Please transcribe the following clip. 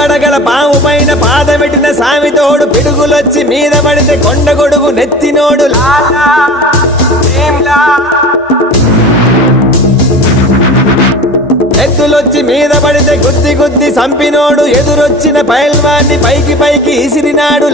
పడగల పాము పైన పాదమెట్టిన సామితోడు పిడుగులొచ్చి మీద పడితే కొండ గొడుగు నెత్తినోడు ఎద్దులొచ్చి మీద పడితే గుద్ది గుద్ది సంపినోడు ఎదురొచ్చిన పైల్వాన్ని పైకి పైకి ఇసిరినాడు